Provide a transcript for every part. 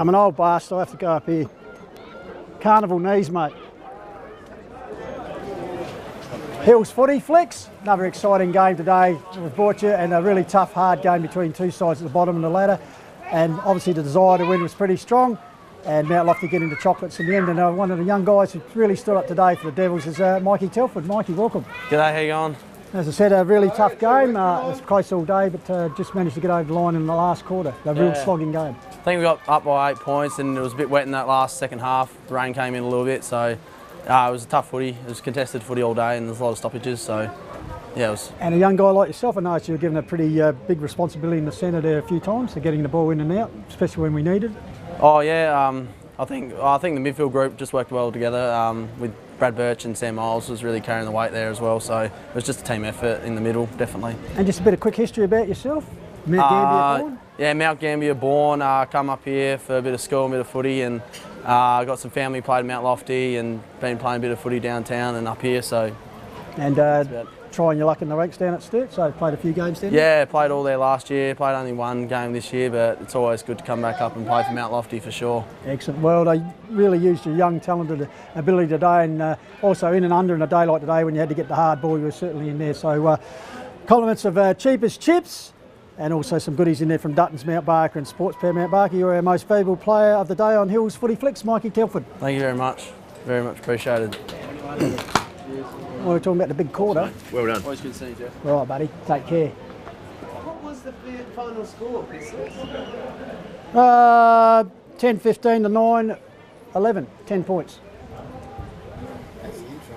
I'm an old bastard, I have to go up here. Carnival knees, mate. Hills FootyFlix, another exciting game today. We've brought you, and a really tough, hard game between two sides at the bottom of the ladder. And obviously the desire to win was pretty strong. And Mount Lofty getting the chocolates in the end. And one of the young guys who really stood up today for the Devils is Michael Telford. Mikey, welcome. G'day, how you going? As I said, a really tough game. It was close all day, but just managed to get over the line in the last quarter. A real slogging game. I think we got up by 8 points, and it was a bit wet in that last second half. The rain came in a little bit, so it was a tough footy. It was contested footy all day, and there's a lot of stoppages. So yeah, it was. And a young guy like yourself, I noticed you were given a pretty big responsibility in the centre there a few times, so getting the ball in and out, especially when we needed. Oh yeah, I think the midfield group just worked well together. With Brad Birch and Sam Miles was really carrying the weight there as well. So it was just a team effort in the middle, definitely. And just a bit of quick history about yourself. Mount Gambier born? Yeah, Mount Gambier born. Come up here for a bit of school, a bit of footy, and got some family played at Mount Lofty, and been playing a bit of footy downtown and up here. So. And trying your luck in the ranks down at Sturt, so played a few games then? Yeah, played all there last year, played only one game this year, but it's always good to come back up and play for Mount Lofty for sure. Excellent. Well, they really used your young, talented ability today, and also in and under in a day like today when you had to get the hard ball, you were certainly in there. So compliments of Cheapest Chips, and also some goodies in there from Dutton's Mount Barker and Sports Pair Mount Barker. You're our most valuable player of the day on Hills FootyFlix, Michael Telford. Thank you very much appreciated. We're talking about the big quarter. Well done. Always good to see you, Jeff. All right, buddy. Take care. What was the final score? 10-15 to 9-11. 10 points. That's the intro.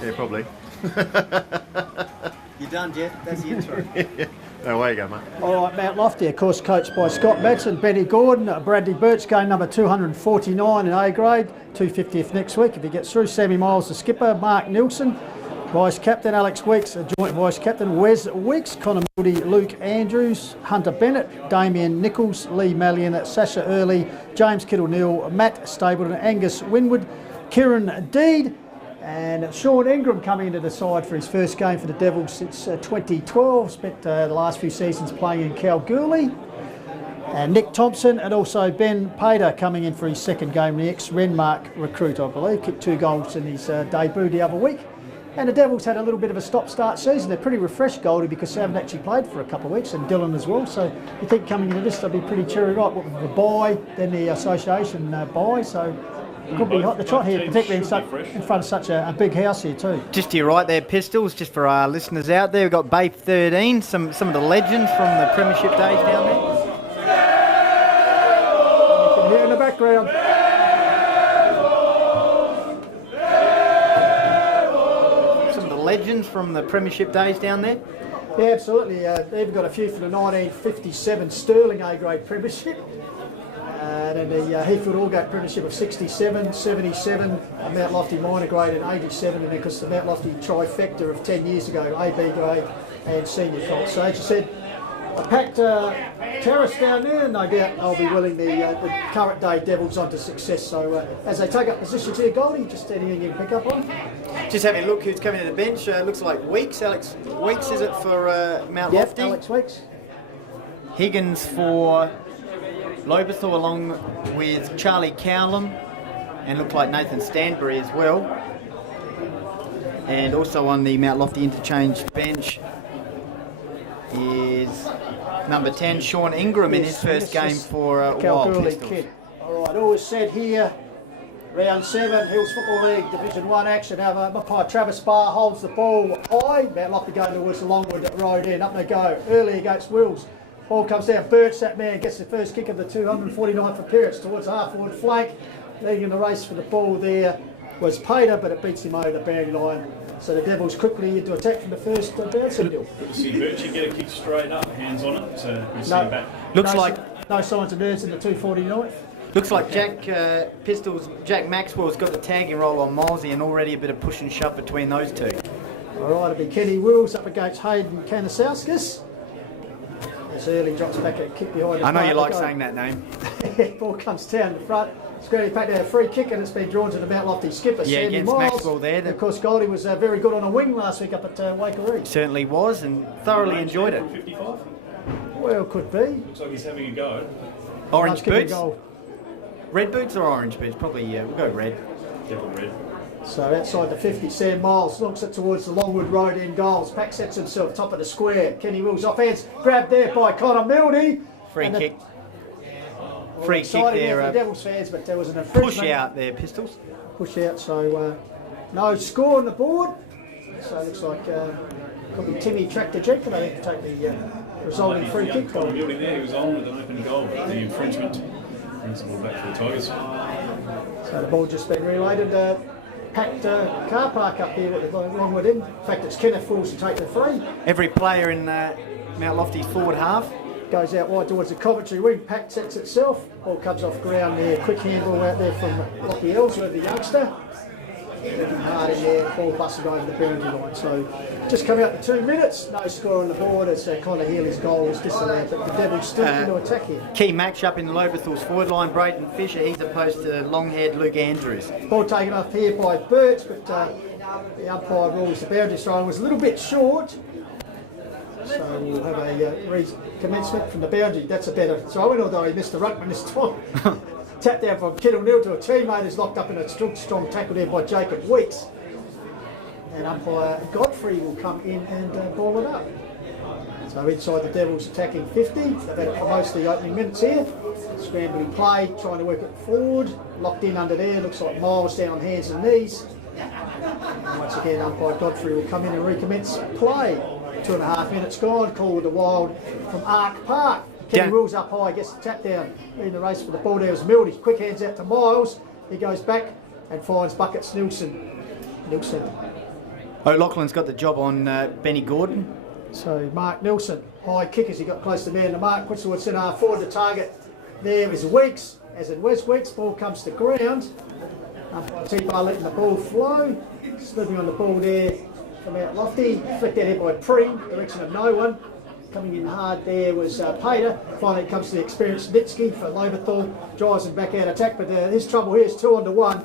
Yeah, probably. You're done, Jeff. That's the intro. No, away you go, mate. All right, Mount Lofty, of course, coached by Scott Batson, Benny Gordon, Bradley Birch, game number 249 in A grade, 250th next week if he gets through. Sammy Miles, the skipper, Mark Nilsson, vice captain Alex Weeks, joint vice captain Wes Weeks, Connor Moody, Luke Andrews, Hunter Bennett, Damien Nichols, Lee Mallion, Sasha Early, James Kittle-Neal, Matt Stapleton, Angus Winwood, Kieran Deed, and Sean Ingram coming into the side for his first game for the Devils since 2012. Spent the last few seasons playing in Kalgoorlie. And Nick Thompson and also Ben Pater coming in for his second game, the ex-Renmark recruit, I believe. Kicked 2 goals in his debut the other week. And the Devils had a little bit of a stop-start season. They're pretty refreshed, Goldie, because they haven't actually played for a couple of weeks, and Dylan as well. So you think coming into this, they'll be pretty cheery, right? With the bye, then the association bye. So could be hot to trot here, particularly in front of such a big house here too. Just to your right there, Pistols, just for our listeners out there, we've got Babe 13, some of the legends from the Premiership days down there. You can hear in the background. Some of the legends from the Premiership days down there. Yeah, absolutely. They've even got a few for the 1957 Sterling A-grade Premiership. And then the Heathfield Allgate Premiership of 67, 77, Mount Lofty Minor Grade in 87, and then because the Mount Lofty trifecta of 10 years ago, AB grade and senior comp. So as you said, a packed terrace down there, and no doubt they'll be willing the current day Devils on to success. So as they take up positions here, Goldie, just anything you can pick up on? Just having a look who's coming to the bench. Looks like Weeks. Alex Weeks, is it, for Mount Lofty? Alex Weeks. Higgins for Lobethal, along with Charlie Cowlam, and looked like Nathan Stanbury as well. And also on the Mount Lofty interchange bench is number 10, Sean Ingram, in his first game for Wild Pistols. Kid. All right, always said here, round 7, Hills Football League, Division 1 action. Now, umpire Travis Barr holds the ball high. Mount Lofty going towards the Longwood road in. Up they go, early against Wills. Ball comes down, Birch, that man, gets the first kick of the 249th appearance towards the half-forward flank. Leading in the race for the ball there was Pater, but it beats him over the boundary line. So the Devils quickly into attack from the first bouncing deal. Good to see Birch get a kick straight up, hands on it, so good to see him back. Looks like no signs of nerves in the 249th. Looks like Jack Maxwell's got the tagging roll on Milesy, and already a bit of push and shove between those two. All right, it'll be Kenny Wills up against Hayden Kanasauskas. As Early drops back a kick behind. I know you like saying that name. Ball comes down the front. Screening back there, a free kick, and it's been drawn to the Mount Lofty skipper, yeah, Sandy against Miles. Maxwell there. Of course, Goldie was very good on a wing last week up at Wakeree. Certainly was, and thoroughly enjoyed it. 55? Well, could be. Looks like he's having a go. Orange Must kick a boots? goal. Red boots or orange boots? Probably, we'll go red. Devil red. So outside the 50, Sam Miles knocks it towards the Longwood Road end goals. Pack sets himself top of the square. Kenny Wills off hands, grabbed there by Connor Mildy. Free kick. Well, Free kick exciting there. for the Devils fans, but there was an infringement. Push out there, Pistols. Push out, so no score on the board. So it looks like could be Timmy Tractor Jeep, and I think to take the resulting free kick. Connor Mildy there, he was on with an open goal. The infringement brings the ball back for the Tigers. So the ball just been relayed. Packed car park up here at the Longwood end. In fact, it's Kenneth Fools to take the free. Every player in Mount Lofty's forward half. Goes out wide towards the Coventry wing. Pack sets itself. Ball comes off ground there. Quick handball out there from Lockie Ellsworth, the youngster. Looking hard in there. Ball busted over the boundary line. So just come out for 2 minutes. No score on the board as Connor Healy's goal was disallowed. But the Devils still into attack here. Key match up in Lobethal's forward line. Braden Fisher, he's opposed to long-haired Luke Andrews. Ball taken off here by Birch, but the umpire rules the boundary throw was a little bit short. So we'll have a recommencement from the boundary. That's a better throw-in, although he missed the ruckman this time. Tap down from Kittle Nil to a teammate who's locked up in a strong tackle there by Jacob Weeks. And umpire Godfrey will come in and ball it up. So inside the Devils attacking 50. They've had it for most of the opening minutes here. Scrambling play, trying to work it forward. Locked in under there, looks like Miles down on hands and knees. And once again, umpire Godfrey will come in and recommence play. 2.5 minutes gone, call with the Wild from Ark Park. Kenny Wills up high, gets the tap down. In the race for the ball there was Mildy. Quick hands out to Miles. He goes back and finds buckets Nilsson. O'Loughlin's got the job on Benny Gordon. So Mark Nilsson, high kick as he got close to man to mark, puts towards centre half forward. The target there is Weeks, as in Wes Weeks. Ball comes to ground. T-Bar letting the ball flow. Slipping on the ball there from out Lofty. Flicked out here by Pring, direction of no one. Coming in hard there was Pater. Finally it comes to the experienced Nitsky for Lobethal. Drives him back out attack, but his trouble here is 2-1.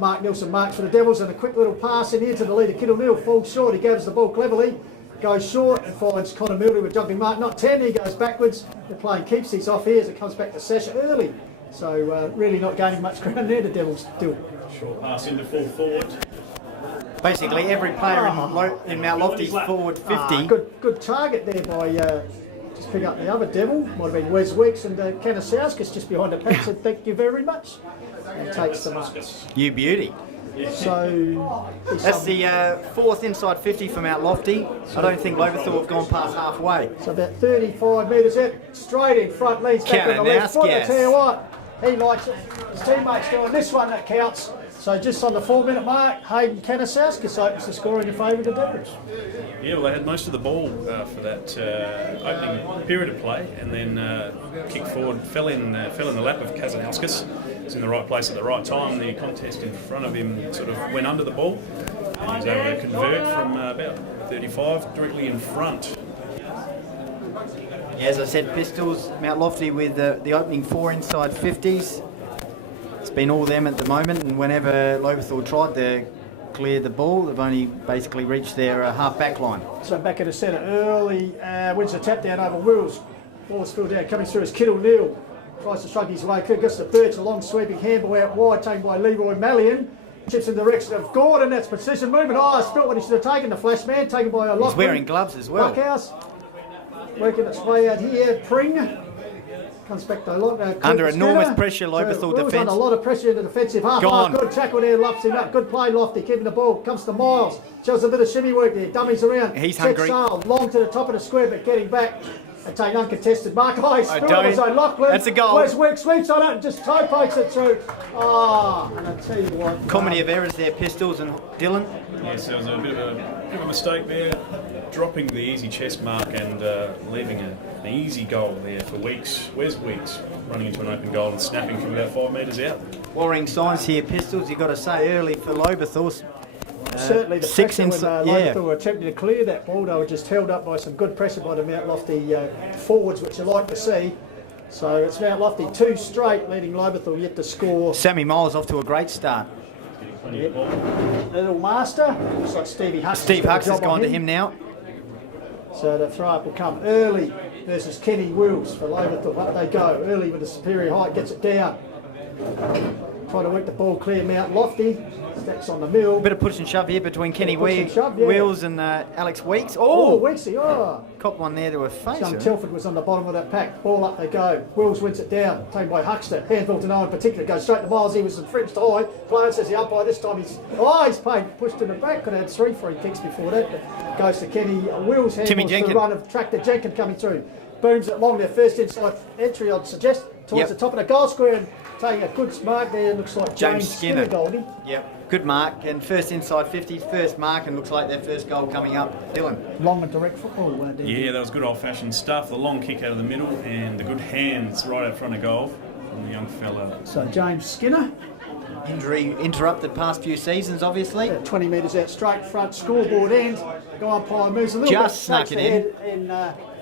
Mark Nilsson marks for the Devils, and a quick little pass in here to the leader, Kittle Neal. Falls short, he gathers the ball cleverly. Goes short and finds Connor Mildy with jumping mark. Not 10, he goes backwards. The playing keeps these off here as it comes back to Sasha early. So really not gaining much ground there, the Devils do. Short pass into full forward. Basically every player in Mount Lofty's forward 50. Good target there by just picking up the other Devil. Might have been Wes Weeks and Kanasauskas just behind the pack. Said thank you very much. And takes them up. You beauty. So that's the fourth inside 50 from Mount Lofty. I don't think Lobethal have gone past halfway. So about 35 metres out, straight in front, leads back on the left foot. I tell you what, he likes it. His teammates doing this one that counts. So just on the 4-minute mark, Hayden Kanasauskas opens the score in your favour of the Devils. Yeah, well, they had most of the ball for that opening period of play, and then kicked forward, fell in the lap of Kazanauskas. Was in the right place at the right time. The contest in front of him sort of went under the ball, and he was able to convert from about 35 directly in front. As I said, Pistols, Mount Lofty with the opening 4 inside 50s. It's been all them at the moment, and whenever Lobethal tried to clear the ball, they've only basically reached their half-back line. So back at the centre early, wins the tap down over Wills. Ball's filled down, coming through as Kittle Neal. Tries to shrug his way, gets the Birch, a long sweeping handball out wide, taken by Leroy Mallion. Chips in the direction of Gordon, that's precision movement. Oh, I spilt what he should have taken, the flash man, taken by O'Loughlin. He's wearing gloves as well. Buckhouse, working its way out here, Pring. Comes back to under enormous pressure, Lobethal defence. Under a lot of pressure in the defensive half. Gone. Good tackle there, lofts him up. Good play, Lofty, keeping the ball. Comes to Miles. Shows a bit of shimmy work there. Dummies around. He's hungry. Sail, long to the top of the square, but getting back. And take uncontested mark. Oh, he spilled don't. his O'Loughlin. That's a goal. Where's Wick? Sweeps on it and just toe pokes it through. Oh, and I tell you what. Comedy of errors there, Pistols and Dylan. Yes, there was a bit of a mistake there, dropping the easy chest mark and leaving an easy goal there for Weeks. Where's Weeks? Running into an open goal and snapping from about 5 metres out. Worrying signs here, Pistols. You've got to say early for Lobethal. Certainly the 6 pressure inside. when Lobethal were attempting to clear that ball, they were just held up by some good pressure by the Mount Lofty forwards, which you like to see. So it's Mount Lofty 2 straight, leading Lobethal yet to score. Sammy Miles off to a great start. Yep. Little master, looks like Stevie Hucks. Steve Hucks has gone to him now. So the throw up will come early versus Kenny Wills for Lobethal. Up they go, early with a superior height, gets it down. Trying to work the ball clear, Mount Lofty. Stacks on the mill. Bit of push and shove here between Kenny push and shove, yeah. Wheels and Alex Weeks. Oh, Weeksy, oh. Cop one there to a face. Young Telford was on the bottom of that pack. Ball up they go. Wills wins it down. Taken by Huckster. Handball to no in particular. Goes straight to Miles. He was infringed high. Player says the umpire this time he's paid. Pushed in the back. Could have had 3 free kicks before that. But goes to Kenny Wills. Handballs to the run of Tractor Jenkins coming through. Booms it long there. First inside entry I'd suggest. Towards the top of the goal square and taking a good mark there. Looks like James Skinner. Goldie. Yep. Good mark, and first inside 50, first mark, and looks like their first goal coming up. Dylan. Long and direct football. Yeah, that was good old-fashioned stuff. The long kick out of the middle and the good hands right out front of goal from the young fella. So James Skinner. Injury interrupted past few seasons, obviously. 20 metres out straight front, scoreboard end. Go umpire moves a little Just bit. snuck it in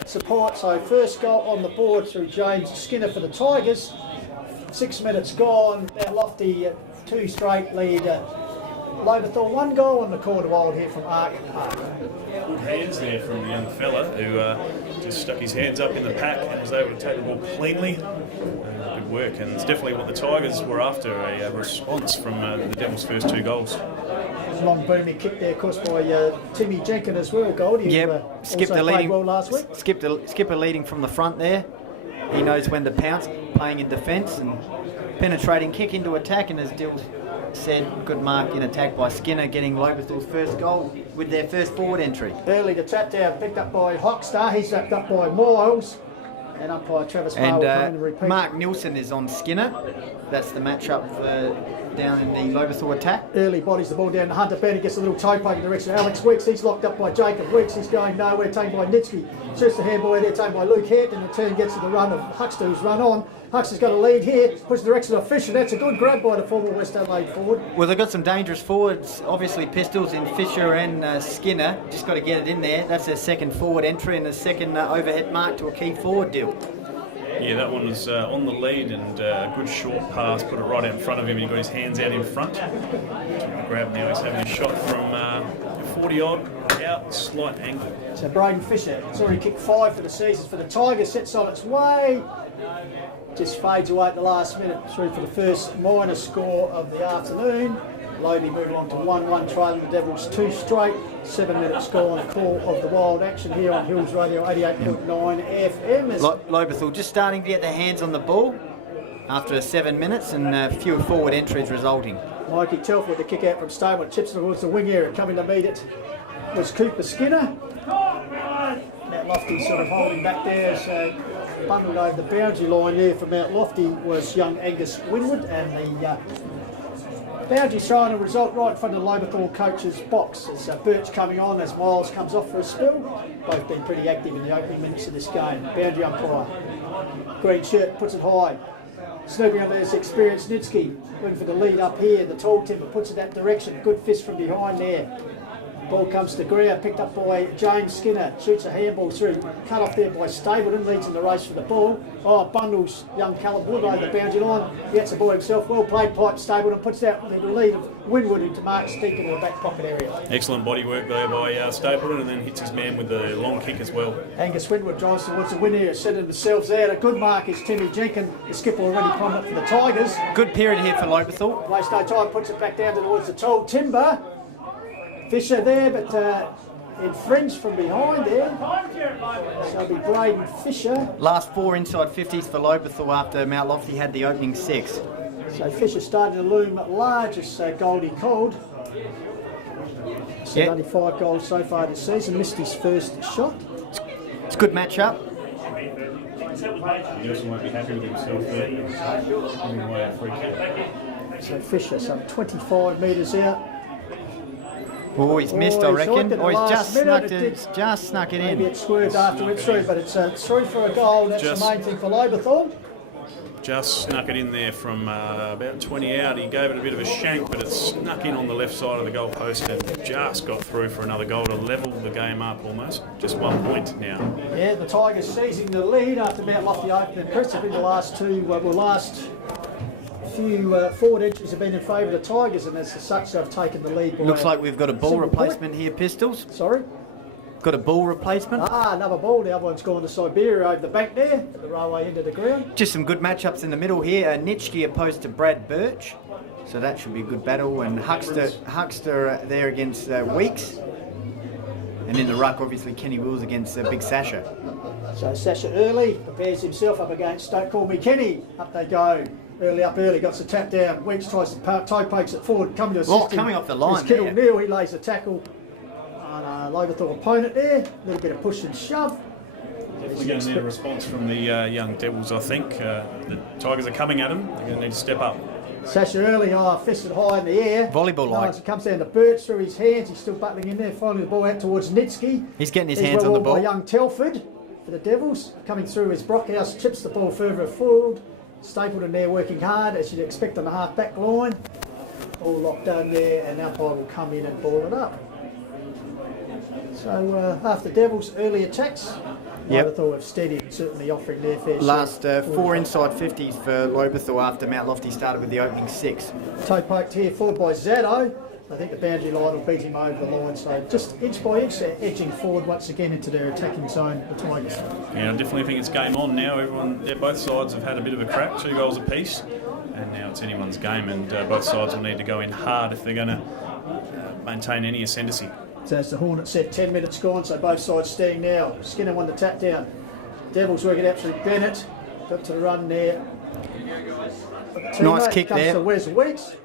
support. So first goal on the board through James Skinner for the Tigers. 6 minutes gone. Mount Lofty 2 straight lead. Lobethal 1 goal on the corner wild here from Ark Park. Good hands there from the young fella who just stuck his hands up in the pack and was able to take the ball cleanly. Good work, and it's definitely what the Tigers were after, a response from the Devils' first 2 goals. Long booming kick there, of course, by Timmy Jenkins as well, Goldie. Yep, skipped the leading. Well last week. Skipper leading from the front there. He knows when to pounce, playing in defence and penetrating kick into attack, and as Dill said, good mark in attack by Skinner, getting Lobethal's first goal with their first forward entry. Early to tap down, picked up by Hockstar. He's wrapped up by Miles. And umpire Travis Moore will come in and repeat. Mark Nielsen is on Skinner. That's the matchup down in the Lobethal attack. Early bodies the ball down to Hunter Benny, gets a little toe poke in the direction of Alex Weeks. He's locked up by Jacob Weeks. He's going nowhere, taken by Nitsky. Shoots the handball there, taken by Luke Hampton. In turn gets to the run of Huckster, who's run on. Huckster's got a lead here, pushes the direction of Fisher. That's a good grab by the former West Adelaide forward. Well, they've got some dangerous forwards, obviously pistols in Fisher and Skinner. Just got to get it in there. That's their second forward entry and the second overhead mark to a key forward deal. Yeah, that one was on the lead and a good short pass, put it right out in front of him and he got his hands out in front. Grab now, he's having a shot from 40-odd out, slight angle. So Braden Fisher, it's already kicked 5 for the season for the Tigers, sets on its way. Just fades away at the last minute, through for the first minor score of the afternoon. Lobey moving on to 1-1, trailing the Devils 2 straight. 7 minutes gone, call of the wild action here on Hills Radio 88.9 FM. Lobethal just starting to get their hands on the ball after 7 minutes and fewer forward entries resulting. Mikey Telford with the kick out from Stable, chips towards the wing area. Coming to meet it was Cooper Skinner. Mount Lofty sort of holding back there, so bundled over the boundary line there for Mount Lofty was young Angus Winwood, and the boundary showing a result right in front of the Lobethal coach's box. As Birch coming on as Miles comes off for a spill. Both been pretty active in the opening minutes of this game. Boundary umpire. Green shirt puts it high. Snooping up there's experienced Nitsky. Looking for the lead up here. The tall timber puts it that direction. Good fist from behind there. Ball comes to Greer, picked up by James Skinner, shoots a handball through, cut off there by Stapleton, leads in the race for the ball. Oh, bundles young Callum Wood over the boundary line, gets the ball himself, well played pipe Stapleton, puts out the lead of Winwood into Mark Steek in the back pocket area. Excellent body work there by Stapleton, and then hits his man with the long kick as well. Angus Winwood drives towards the win area, setting themselves out. A good mark is Timmy Jenkins, the skipper already prominent for the Tigers. Good period here for Lobethal. Waste no time, puts it back down towards the tall timber. Fisher there, but infringed from behind there. So it'll be Braden Fisher. Last 4 inside 50s for Lobethal after Mount Lofty had the opening 6. So Fisher starting to loom large as Goldie called. So only 5 goals so far this season. Missed his first shot. It's a good matchup. Nielsen won't be happy with himself there. Giving away a free kick. So Fisher, some 25 metres out. Oh, he's missed, I reckon. Oh, he's just snuck it in. Maybe it swerved after it's through, but it's through for a goal. That's the main thing for Lobethal. Just snuck it in there from about 20 out. He gave it a bit of a shank, but it snuck in on the left side of the goal post and just got through for another goal to level the game up almost. Just 1 point now. Yeah, the Tigers seizing the lead after Mount Lofty opened. Impressive in the last few forward entries have been in favour of the Tigers, and as such they've taken the lead. Looks like we've got a ball replacement here, Pistols. Sorry? Got a ball replacement. Another ball. The other one's gone to Siberia over the bank there, at the railway end of the ground. Just some good matchups in the middle here. Nitschke opposed to Brad Birch. So that should be a good battle. And Huckster there against Weeks. And in the ruck, obviously, Kenny Wills against Big Sasha. So Sasha early prepares himself up against Don't Call Me Kenny. Up they go. Early, got the tap down. Weeks tries to toe pokes it forward, coming to assist him. Coming off the line Kittle there. Neal, he lays a tackle on a Lobethal opponent there. A little bit of push and shove. Definitely going to need a response from the young Devils, I think. The Tigers are coming at them. They're going to need to step up. Sasha early, fisted high in the air. Volleyball like. It comes down to Birch through his hands. He's still battling in there. Finally the ball out towards Nitschke. He's getting his hands on the ball. By young Telford for the Devils. Coming through as Brockhouse chips the ball further forward. Stapleton there working hard, as you'd expect on the half-back line. All locked down there, and umpire will come in and ball it up. So after Devils' early attacks, Lobethal have steadied, certainly offering their fair share. Last 4 inside 50s for Lobethal after Mount Lofty started with the opening 6. Toe poked here forward by Zaddo. I think the boundary line will beat him over the line, so just inch by inch they're edging forward once again into their attacking zone, the Tigers. Yeah, I definitely think it's game on now. Both sides have had a bit of a crack, 2 goals apiece, and now it's anyone's game, and both sides will need to go in hard if they're going to maintain any ascendancy. So as the Hornets said, 10 minutes gone, so both sides staying now. Skinner won the tap down. Devils working out through Bennett. Got to the run there. Nice kick comes there. To Wes Weeks.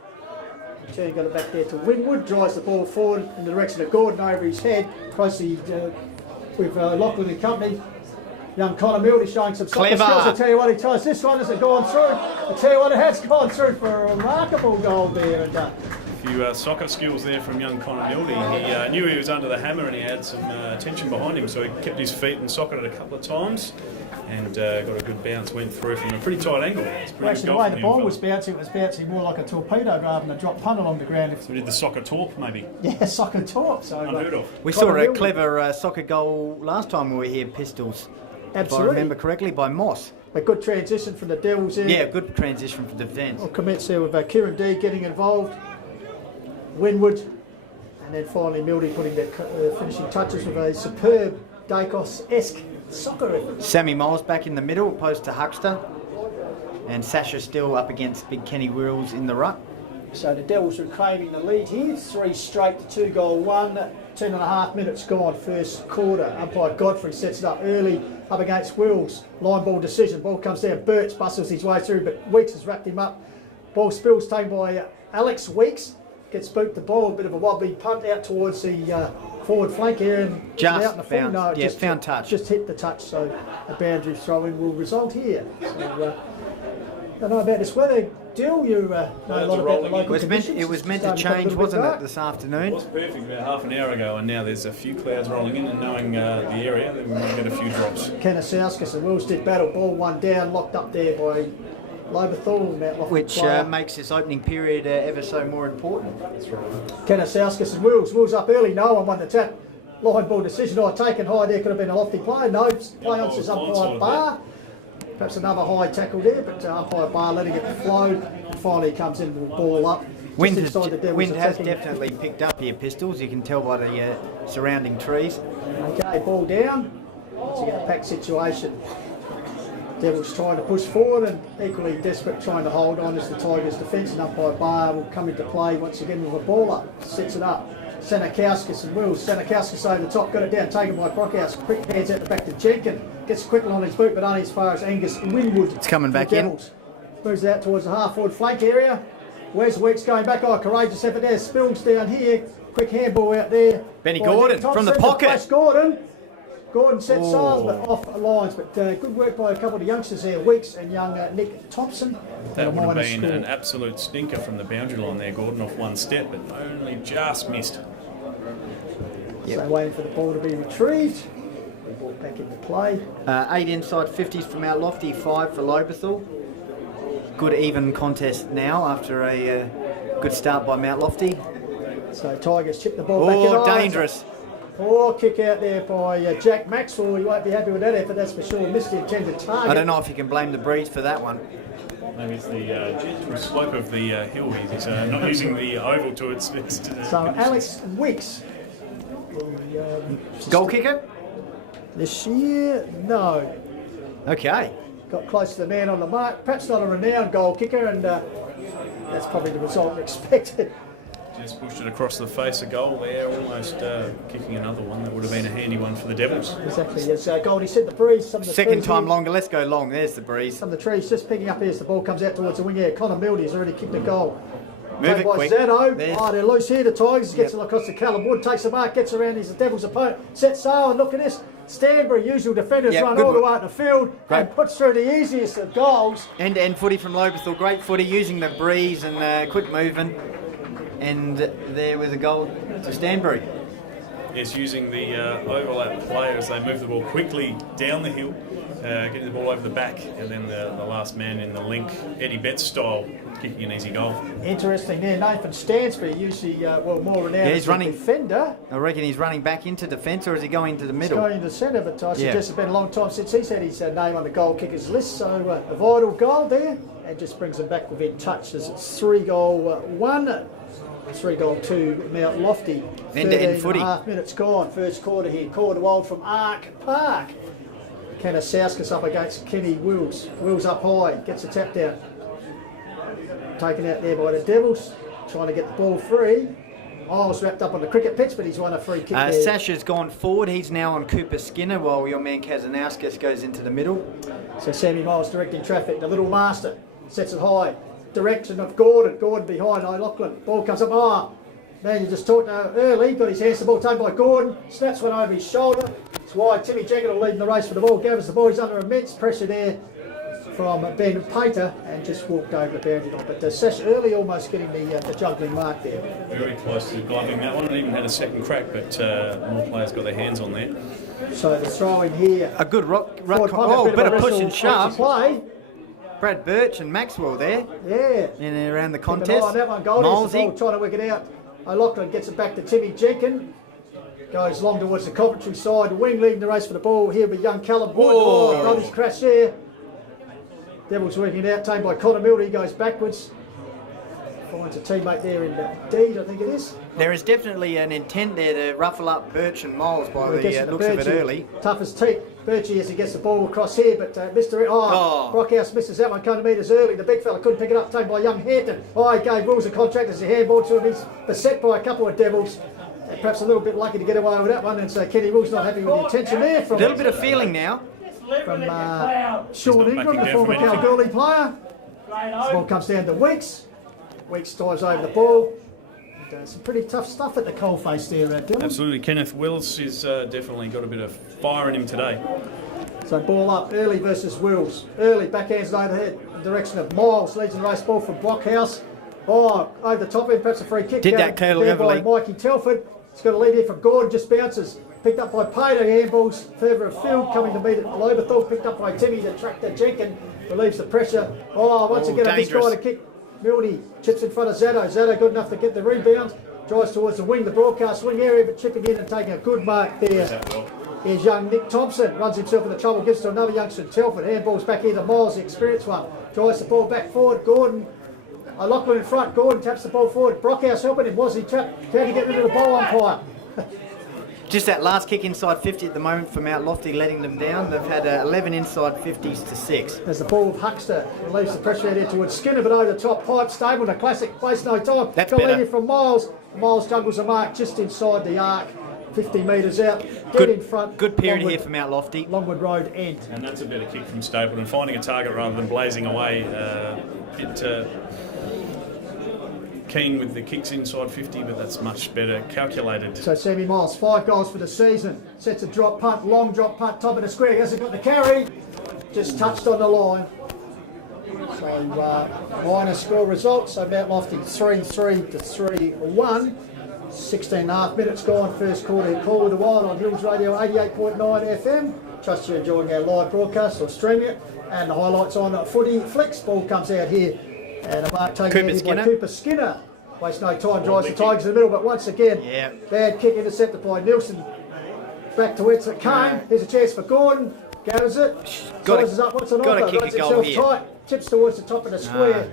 Turn got it back there to Winwood. Drives the ball forward in the direction of Gordon over his head. Closely with Lachlan and company. Young Connor Mildy showing some soccer skills. I tell you what, he tries this one. Has it gone through? I tell you what, it has gone through for a remarkable goal there. And a few soccer skills there from young Connor Mildy. He knew he was under the hammer and he had some tension behind him, so he kept his feet and socketed it a couple of times and got a good bounce, went through from a pretty tight angle. Actually, the way the ball was bouncing, it was bouncing more like a torpedo rather than a drop punt along the ground. So we did the soccer torp, maybe? Yeah, soccer torp. So, unheard of. We saw a clever soccer goal last time we were here, Pistols. Absolutely. If I remember correctly, by Moss. A good transition from the Devils there. Yeah, good transition from defence. We'll commence there with Kieran D getting involved. Winwood, and then finally Mildy putting the finishing touches with a superb Dacos-esque soccer effort. Sammy Miles back in the middle, opposed to Huckster, and Sasha still up against Big Kenny Wills in the ruck. So the Devils are claiming the lead here, 3 straight to 2-goal one. 10.5 minutes gone, first quarter. Umpire Godfrey sets it up early, up against Wills. Line ball decision, ball comes down, Birch bustles his way through, but Weeks has wrapped him up. Ball spills taken by Alex Weeks. Gets spooked the ball, a bit of a wobbly punt out towards the forward flank here, and just out in the found, full. No, yeah, found touch. Just hit the touch, so a boundary throw-in will result here. So, I don't know about this weather, Dill. You know a lot about the local conditions. It was meant to change, wasn't it, this afternoon? It was perfect about half an hour ago, and now there's a few clouds rolling in, and knowing the area, then we might get a few drops. Kenasauskas and Wills did battle, ball one down, locked up there by Lobethal, which makes this opening period ever so more important. That's right. Kenasauskas and Wills up early, no one won the tap. Line ball decision, taken high there, could have been a lofty play. No, play on says umpire Barr. Perhaps another high tackle there, but umpire Barr letting it flow. Finally comes in with the ball up. Wind has definitely picked up here, Pistols. You can tell by the surrounding trees. Okay, ball down. Once again, a packed situation. Devils trying to push forward and equally desperate trying to hold on as the Tigers' defence, and umpire Barr will come into play once again with a ball up. Sets it up. Sanakauskas and Wills. Sanakauskas over the top, got it down, taken by Brockhouse. Quick hands out the back to Jenkin. Gets quick on his boot, but only as far as Angus Winwood. It's coming back in. Moves out towards the half-forward flank area. Where's Weeks going back? Courageous effort there. Spills down here. Quick handball out there. Benny Gordon from the pocket. Gordon set sails, but off lines. But good work by a couple of youngsters there, Weeks and young Nick Thompson. That would have been an absolute stinker from the boundary line there. Gordon off one step, but only just missed. Yep. So waiting for the ball to be retrieved. The ball back into play. 8 inside 50s from Mount Lofty, 5 for Lobethal. Good even contest now after a good start by Mount Lofty. So Tigers chip the ball back in. Oh, dangerous. Poor kick out there by Jack Maxwell. He won't be happy with that effort, that's for sure. Missed the intended target. I don't know if you can blame the breeze for that one. Maybe it's the gentle slope of the hill. He's not using the oval to its best. So Alex Weeks will Goal kicker? This year, no. Okay. Got close to the man on the mark. Perhaps not a renowned goal kicker, and that's probably the result expected. Just pushed it across the face, a goal there, almost kicking another one. That would have been a handy one for the Devils. Exactly, as Goldie said, the breeze. Some of the Second trees time here, longer. Let's go long. There's the breeze. Some of the trees just picking up here as the ball comes out towards the wing here. Connor Mildy has already kicked a goal. Move it by quick. Zeno. There's- Oh, they're loose here. The Tigers gets it across to Callum Wood, takes the mark, gets around. He's the Devils' opponent. Sets sail, and look at this. Stanbury, usual defenders, Yep, run good all the one. way out the field and puts through the easiest of goals. End-to-end footy from Lobethal. Great footy using the breeze and quick moving. And there was a goal to Stanbury. Yes, using the overlap play as they move the ball quickly down the hill, getting the ball over the back, and then the last man in the link, Eddie Betts style, kicking an easy goal. Interesting there. Nathan Stansbury, usually more renowned he's as a running- defender. I reckon he's running back into defence, or is he going to the He's middle? going into the centre, but I suggest Yeah. it's been a long time since he's had his name on the goal kickers list. So a vital goal there, and just brings them back within touch as it's 3-1. 3-2 Mount Lofty. End-to-end 13 footy. and a half minutes gone. First quarter here. Corderwald from Ark Park. Kanasauskas up against Kenny Wills. Wills up high. Gets a tap down. Taken out there by the Devils. Trying to get the ball free. Miles wrapped up on the cricket pitch, but he's won a free kick there. Sasha's gone forward. He's now on Cooper Skinner, while your man Kazanauskas goes into the middle. So Sammy Miles directing traffic. The little master sets it high. Direction of Gordon. Gordon behind O'Loughlin. Ball comes up. Man, you just talked early. Got his hands to the ball taken by Gordon. Snaps one over his shoulder. It's wide. Timmy Jekyll leading the race for the ball. Gathers the ball. He's under immense pressure there from Ben Pater and just walked over the boundary line. But Sash early almost getting the juggling mark there. Very close to gloving that one, and even had a second crack, but more players got their hands on there. So the throw in here. A good rock. Forward pocket, Oh, bit of push wrestle and shove. play. Brad Birch and Maxwell there Yeah. in and around the Keep an eye contest. on that one. Goldie's Milesy. trying to work it out. O'Loughlin gets it back to Timmy Jenkins. Goes long towards the Coventry side. Wing leading the race for the ball. Here with young Callum Wood. Whoa. Oh, Goldie's crash there. Devils working it out. Taken by Connor Mildy. Goes backwards. Finds a teammate there in Deed, I think it is. There is definitely an intent there to ruffle up Birch and Miles by Well, he gets the it to looks of it Birchie. early. Tough as teeth. Birchie as he gets the ball across here, but Mr. Brockhouse misses that one. Couple of metres early. The big fella couldn't pick it up. Taken by young Hampton. He gave Wills a contract as he handballed to him. He's beset by a couple of Devils. Perhaps a little bit lucky to get away with that one. And so Kenny Wills not happy with the attention there A from little bit of feeling now. Sean He's not Ingram, the backing former down from Kalgoorlie player. The ball comes down to Weeks. Weeks dives over the ball. And, some pretty tough stuff at the coalface there, Dylan. Absolutely, Kenneth Wills has definitely got a bit of fire in him today. So ball up, Early versus Wills. Early, backhands overhead in the direction of Miles. Leads the race ball from Brockhouse. Over the top end, perhaps a free kick. Did down that clearly, there by Everly. Mikey Telford. It's got a lead here from Gordon, just bounces. Picked up by Pater, handballs further afield, coming to meet it. Lobethal, picked up by Timmy, the tractor Jenkins, relieves the pressure. Once again, a dangerous. misguided kick. Mildy chips in front of Zato. Zato good enough to get the rebound. Drives towards the wing, the broadcast wing area, but chipping in and taking a good mark there. Here's young Nick Thompson, runs himself into trouble, gives to another youngster, Telford. Handballs back here to Miles, the experienced one. Drives the ball back forward. Gordon, O'Loughlin in front. Gordon taps the ball forward. Brockhouse helping him. Was he trapped? Can he get rid of the ball umpire? Just that last kick inside 50 at the moment from Mount Lofty, letting them down. They've had 11 inside 50s to 6. As the ball of Huckster relieves the pressure out here towards Skinner, but over the top, pipe stable, a classic, waste no time. That's Got lead better. here from Miles. Miles juggles a mark just inside the arc, 50 metres out. Dead Good, in front. good period Longwood, here for Mount Lofty. Longwood Road end. And that's a better kick from Stapleton, finding a target rather than blazing away. Bit keen with the kicks inside 50, but that's much better calculated. So Sammy Miles, 5 goals for the season. Sets a drop punt, long drop punt, top of the square. He hasn't got the carry. Just touched on the line. So minor score result. So Mount Lofty 3-3 to 3-1. 16.5 minutes gone. First quarter. Call with the Wild on Hills Radio 88.9 FM. Trust you're enjoying our live broadcast or streaming it. And the highlights on FootyFlix. Ball comes out here. And a mark taken out here by Cooper Skinner. Waste no time, drives the Tigers in the middle, but once again, bad kick intercepted by Nielsen. Back to whence it came. Here's a chance for Gordon. Gathers it. Sizes up. What's an offer? kick Runs a goal himself here. tight. Chips towards the top of the square.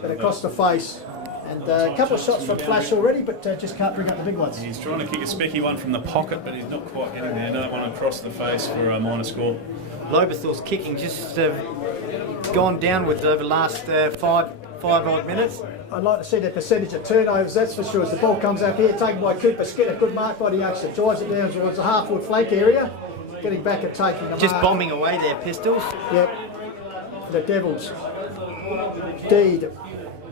But across the face. And a couple of shots from Flash already, but just can't bring up the big ones. He's trying to kick a specky one from the pocket, but he's not quite getting there. Another one across the face for a minor score. Lobethal's kicking just gone downwards over the last five odd minutes. I'd like to see the percentage of turnovers, that's for sure. As the ball comes up here, taken by Cooper Skinner, good mark by the youngster, drives it down towards the half-forward flank area, getting back and taking the Just mark. bombing away there, Pistols. Yep, for the Devils. Deed.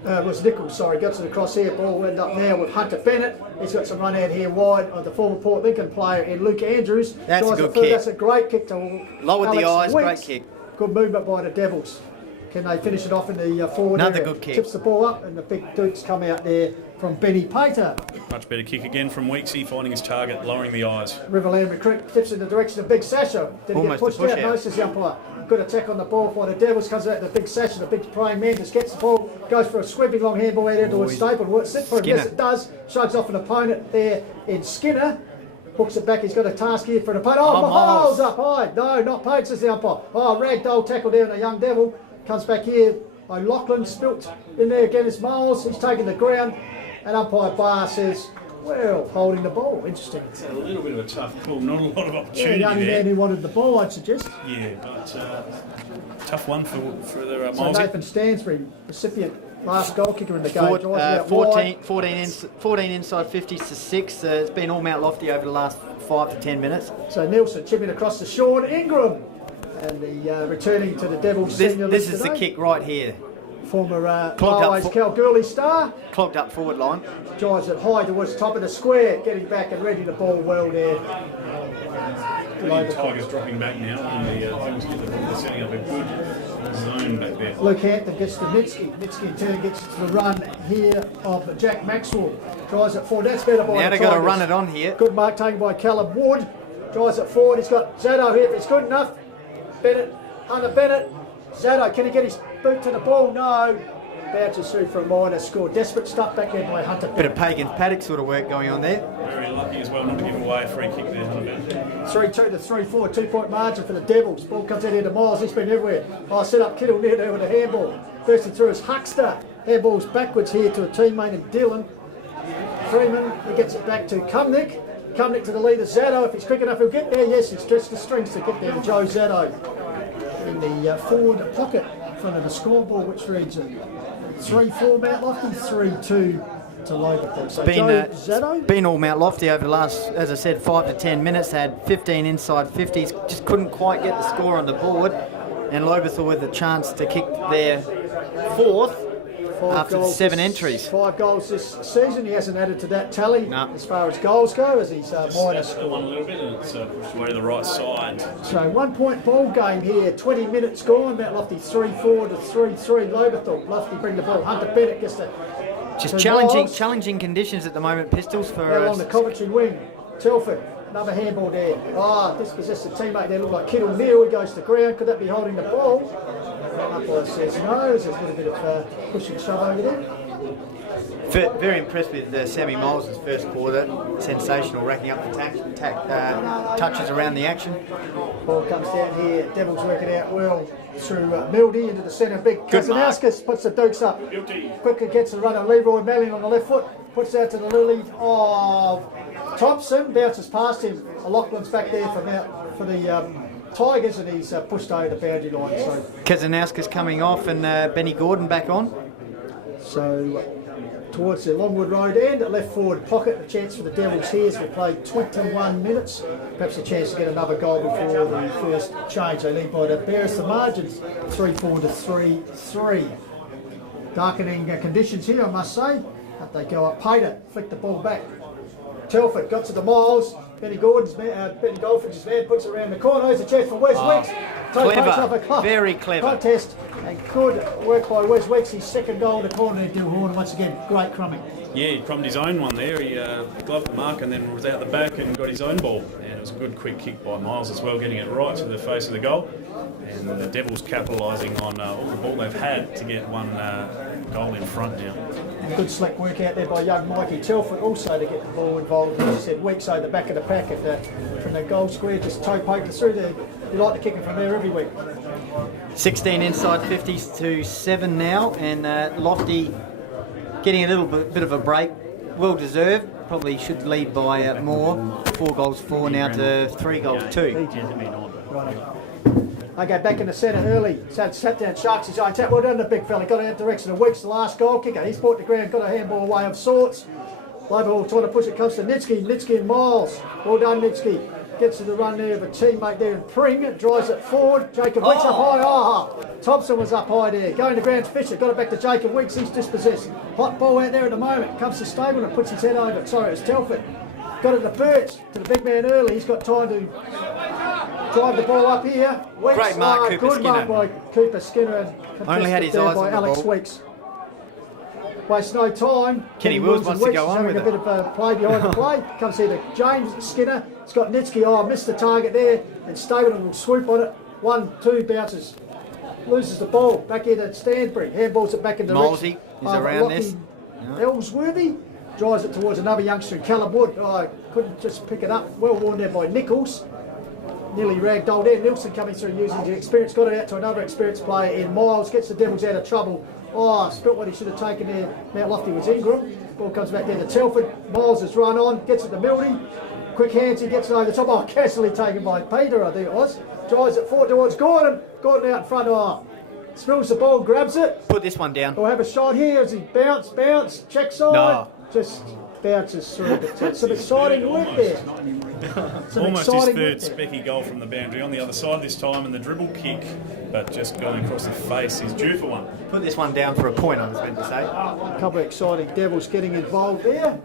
Was Nichols, sorry, got to the crosshair, ball ended up now with Hunter Bennett. He's got some run out here wide of the former Port Lincoln player in Luke Andrews. That's a good kick. That's a great kick to Lowered the eyes, Weeks. great kick. Good movement by the Devils. Can they finish it off in the forward Another area? good kick. Tips the ball up and the big Dukes come out there from Benny Pater. Much better kick again from Weeksy, finding his target, lowering the eyes. Riverland recruit tips in the direction of Big Sasha. Didn't Almost get pushed a push out, out. notices the umpire. Good attack on the ball by the Devils, comes out the Big Sasha, the big praying man, just gets the ball, goes for a sweeping long handball out towards Staple. Will it sit for him? Skinner. Yes, it does. Shrugs off an opponent there in Skinner. Hooks it back, he's got a task here for an opponent. Oh, Miles up high. No, not Pates, says the umpire. Oh, ragdoll tackle down the young Devil. Comes back here. O'Loughlin spilt in there again. It's Miles. He's taking the ground. And umpire Barr says, well, holding the ball. Interesting. It's a little bit of a tough call, not a lot of Yeah, opportunity young there. man who wanted the ball, I'd suggest. Yeah, but tough one for the So Milesy. Nathan Stansbury, recipient, last goal kicker in the game. Four- Drives it out 14 inside 50s to 6. It's been all Mount Lofty over the last 5 to 10 minutes. So Nielsen chipping across to Sean Ingram. And the returning to the Devils senior This list is the today. kick right here. Former Clogged up Railways Kalgoorlie star. Clogged up forward line. Drives it high towards the top of the square. Getting back and ready the ball well there. The Tigers dropping back now, and the Devils get the ball. They're setting up a good zone back there. Luke Hampton gets to Nitsky. Nitsky in turn gets to the run here of Jack Maxwell. Drives it forward. That's better by Now the they've got to Tigers. run it on here. Good mark taken by Callum Wood. Drives it forward. He's got Zato here. If it's good enough. Bennett, Hunter Bennett. Zato, can he get his boot to the ball? No. Bounces through for a minor score. Desperate stuff back there by Hunter Bit Bennett. of Pagan's paddock sort of work going on there. Very lucky as well not to give away a free kick there. 3-2 to 3-4, 2-point margin for the Devils. Ball comes out here to Miles, he's been everywhere. Oh, set up Kittle near there with a handball. Bursting through is Huckster. Handball's backwards here to a teammate of Dylan. Freeman, he gets it back to Cumnick. Cumnick to the leader, Zato. If he's quick enough, he'll get there. Yes, he's stretched the strings to get there. Joe Zato in the forward pocket in front of the scoreboard, which reads 3-4 Mount Lofty, 3-2 to Lobethal. So Joe Zato. Been all Mount Lofty over the last, as I said, 5 to 10 minutes. Had 15 inside 50s. Just couldn't quite get the score on the board. And Lobethal with a chance to kick their fourth after the 7 entries. 5 goals this season. He hasn't added to that tally No. as far as goals go, as he's minus One a score. little bit, and it's pushed away to the right side. So 1 point ball game here. 20 minutes gone. Mount Lofty 3-4 to 3-3. Lobethal. Lofty bring the ball. Hunter Bennett gets the Just to Miles. challenging conditions at the moment. Pistols for Now on the Coventry wing. Telford. Another handball there. Dispossessed the teammate there. Looked like Kittle Neal. He goes to the ground. Could that be holding the ball? Umpire says no. There's a little bit of push and shove over there. Very impressed with Sammy Miles' first quarter. Sensational, racking up the touches around the action. Ball comes down here. Devils work it out well through Mildy into the centre. Big Good mark. Kazauskas puts the Dukes up. Quickly gets the runner. Leroy Malin on the left foot. Puts out to the lead of Thompson. Bounces past him. O'Loughlin's back there for the Tigers, and he's pushed over the boundary line. Kazauskas coming off and Benny Gordon back on. So towards the Longwood Road end, at left forward pocket, a chance for the Devils here as we played 21 minutes. Perhaps a chance to get another goal before the first change. They lead by the barest of margins, 3-4 to 3-3. Darkening conditions here, I must say. Up they go up. Pater flicked the ball back. Telford got to the Miles. Benny Goldfinch's man puts it around the corner. There's a chance for Wes Weeks. Clever, very clever. Contest and good work by Wes Weeks. His second goal in the corner there, Dilhorn. Once again, great crumbing. Yeah, he crumbed his own one there. He gloved the mark and then was out the back and got his own ball. And it was a good quick kick by Miles as well, getting it right to the face of the goal. And the Devils capitalising on all the ball they've had to get one goal in front now. And good slick work out there by young Mikey Telford also to get the ball involved. As I said, Weeks over the back of the pack from the goal square, just toe poked it through there. You like to kick it from there every week. 16 inside 50s to 7 now, and Lofty getting a little bit of a break. Well deserved. Probably should lead by more. 4 goals 4 now to 3 goals 2. Okay, back in the centre early. Sat down, Sharks his own tap. Well done, the big fella. Got out direction of Weeks, the last goal kicker. He's brought the ground, got a handball away of sorts. Lobethal trying to push it, comes to Nitsky and Miles. Well done, Nitsky. Gets to the run there of a teammate there and Pring. Drives it forward. Jacob Weeks up high. Thompson was up high there. Going to ground, Fisher. Got it back to Jacob Weeks. He's dispossessed. Hot ball out there at the moment. Comes to Stable and puts his head over it. Sorry, it's Telford. Got it to Birch. To the big man early. He's got time to drive the ball up here. Weeks, great mark, Cooper good Skinner. mark by Cooper Skinner. And Only had his there eyes by on the Alex ball. Weeks. Waste no time. Kenny Wills and wants to Weeks go is on having with a bit of play behind the play. Comes here to James Skinner. He's got Nitsky. Missed the target there. And Stapleton will swoop on it. 1, 2 bounces. Loses the ball. Back here to Stanbury. Handballs it back into Molesey is around this. Ellsworthy drives it towards another youngster in Callum Wood. Couldn't just pick it up. Well worn there by Nichols. Nearly ragdolled there. Nilsson coming through using the experience. Got it out to another experienced player in Miles. Gets the Devils out of trouble. Spilt what he should have taken there. Mount Lofty was Ingram. Ball comes back there to Telford. Miles has run on. Gets it to Mildy. Quick hands. He gets it over the top. Casually taken by Peter, I think it was. Drives it forward towards Gordon. Gordon out in front. Spills the ball. Grabs it. Put this one down. We'll have a shot here as he bounce. Check side. No. Just bounces through. But some exciting work there. Almost his third specky goal from the boundary on the other side this time, and the dribble kick, but just going across the face. He's due for one. Put this one down for a point, I was meant to say. A couple of exciting Devils getting involved there.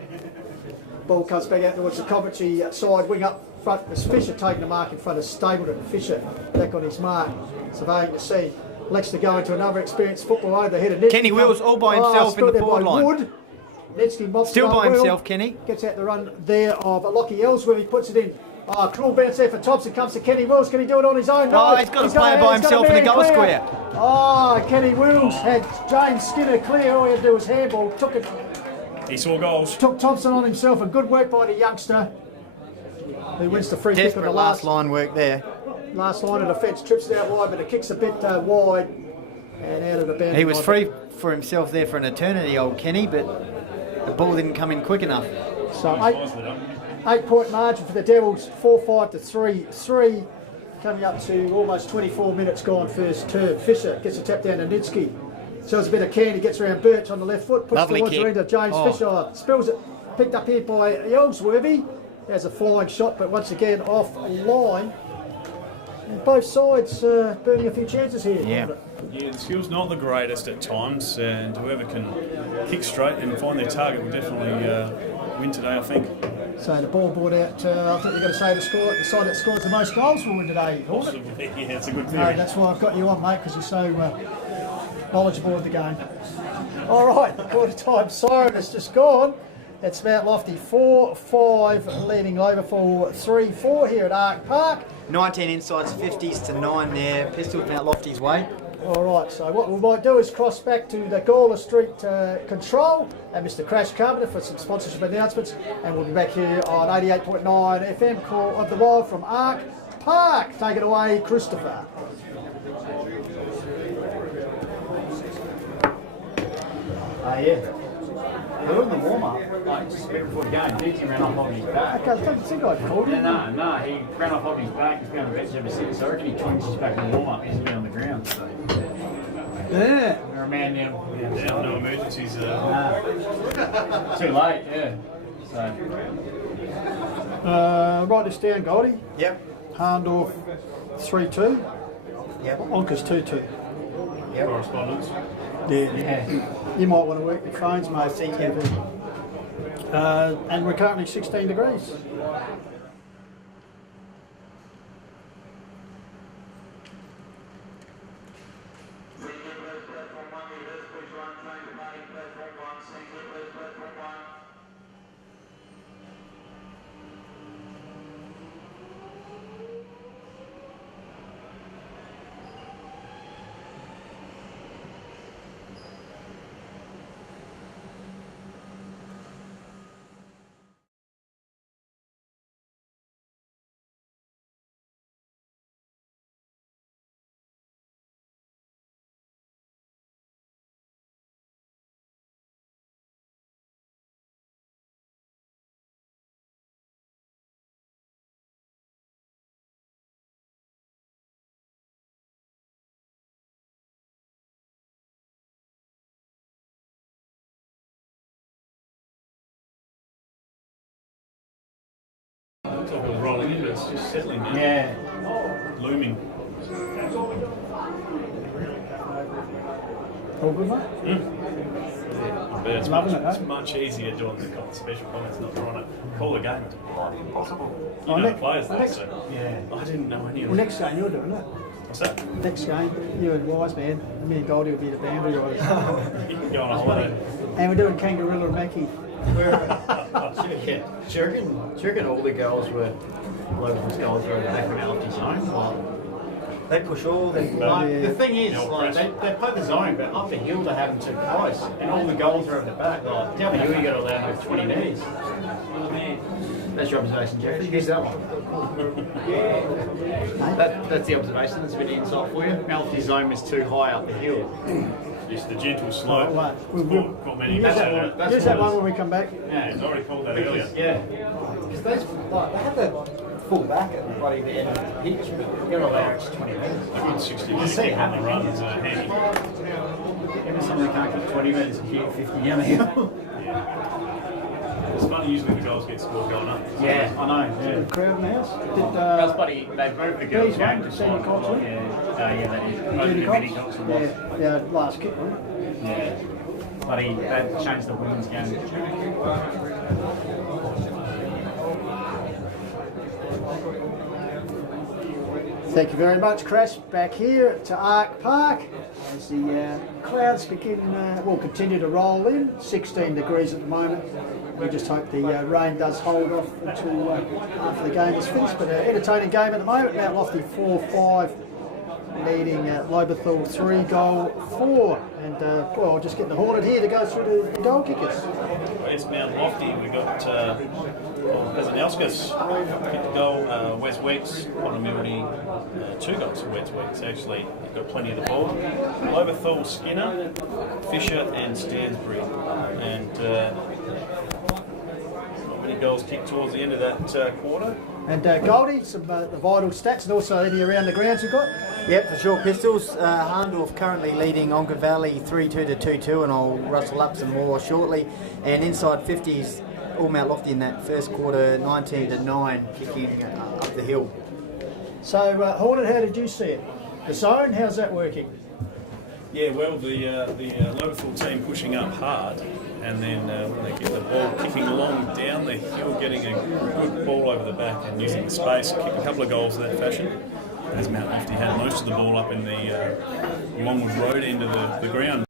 Ball comes back out towards the Coventry side wing up front. There's Fisher taking the mark in front of Stapleton. Fisher back on his mark, surveying the scene. Lexter going to another experienced football over the head of Nitsky. Kenny Wills all by himself in the forward line. Nitsky mops Still it up by well. himself, Kenny. Gets out the run there of Lockie Ellsworth. He puts it in. Cruel bounce there for Thompson. Comes to Kenny Wills. Can he do it on his own? No. He's got to play by himself in the goal square. Kenny Wills had James Skinner clear. All he had to do was handball. Took it. He saw goals. Took Thompson on himself. And good work by the youngster, who wins the free kick on Desperate the last line work there. Last line of defence. Trips it out wide, but it kicks a bit wide and out of the boundary. He was free for himself there for an eternity, old Kenny, but the ball didn't come in quick enough. So 8-point margin for the Devils, 4-5 to 3-3, coming up to almost 24 minutes gone first term. Fisher gets a tap down to Nitsky. Shows a bit of candy, gets around Birch on the left foot, puts Lovely towards kick. the into James Fisher, spills it, picked up here by Ellsworthy. Has a flying shot, but once again off line. And both sides burning a few chances here. Yeah. Yeah, the skill's not the greatest at times, and whoever can kick straight and find their target will definitely win today, I think. So the ball brought out, I think you're going to say the side that scores the most goals will win today. Possibly, yeah, it's a good No, theory. that's why I've got you on, mate, because you're so knowledgeable of the game. All right, the quarter time siren has just gone. It's Mount Lofty 4-5, leading Lobethal 3-4 here at Ark Park. 19 insides, 50s to 9 there. Pistols Mount Lofty's way. All right, so what we might do is cross back to the Gawler Street Control and Mr. Crash Carpenter for some sponsorship announcements, and we'll be back here on 88.9 FM Call of the Wild from Ark Park. Take it away, Christopher. Yeah. They were in the warm-up, like just a bit before the game. Dixie ran off on his back. Okay, I think I called him. No, he ran off on his back. He's been on the bench ever since. So I reckon he twinged his back in the warm-up. He's been on the ground. So. Yeah. We're a man down. Yeah, no emergencies. Too late, yeah. So. Write this down, Goldie. Yep. Harndorf 3-2. Yep. Onkers 2-2. Correspondence. Yeah. You might want to work your phones, mate. And we're currently 16 degrees. looks like it was rolling in, but it's just settling down. Yeah. Looming. All good, mate? But it's Loving much, it, eh? it's much easier doing the special comments, not trying to call the game. It's bloody impossible. You know next- the players though, next- so Yeah. I didn't know any of Well, them. next game you're doing it. What's that? Next game, you and Wise Man, me and Goldie will be the boundary riders. You can go on a holiday. And we're doing Kangaroo and Mackie. Yeah. Do you reckon all the goals were local goals were in the back of our zone? Like, They push all the. like, the thing is, No like, press. they play the zone, but up the hill they have them too close, and all the goals are over the back. Like, down the hill you got to allow them 20 metres. That's your observation, Jeffrey. Here's that one. That's the observation. That's a bit of insight for you. Malthy zone is too high up the hill. Just the gentle slope. Right, we'll Caught many. use That's that it. one. Use that one when we come back. Yeah, he's already called that earlier. Yeah. Because those, like, they have the full back at bloody the end of the pitch, but you're not allowed 20 metres. A good 60 I metre see kick it on the run is handy. Even somebody can't kick 20 metres and kick 50 down the hill. It's funny, usually the goals get scored going up. Yeah, I know. Yeah. Crowd in the house. Did, That's buddy. They've moved the girls' Bees, game mate, to senior side. cops, right? Yeah, they did. Judy Mini Cox? cops was. Yeah, last kick, wasn't it? Yeah. Buddy, they've changed the women's game. Thank you very much, Crash. Back here to Ark Park as the clouds will continue to roll in. 16 degrees at the moment. We just hope the rain does hold off until after the game is finished. But an entertaining game at the moment. Mount Lofty 4-5 leading Lobethal 3-4. And well, just getting the Hornet here to go through the goal kickers. West Mount Lofty, we got Kazanowskis kicked the goal, Wes Weeks, Connor Mildy, 2 goals for Wes Weeks actually. They've got plenty of the ball. Lobethal, Skinner, Fisher and Stansbury. And not many goals kicked towards the end of that quarter. And Goldie, some the vital stats and also any around the grounds you've got. Yep, for sure. Pistols. Harndorf currently leading Onka Valley 3-2 to 2-2, and I'll rustle up some more shortly. And inside 50s, all Mount Lofty in that first quarter, 19-9, kicking up the hill. So Hornet, how did you see it? The zone, how's that working? Yeah, well, the Lobethal team pushing up hard, and then when they get the ball kicking along down the hill, getting a good ball over the back and using the space, kick a couple of goals in that fashion. As Mount Lofty had most of the ball up in the Longwood Road end of the ground.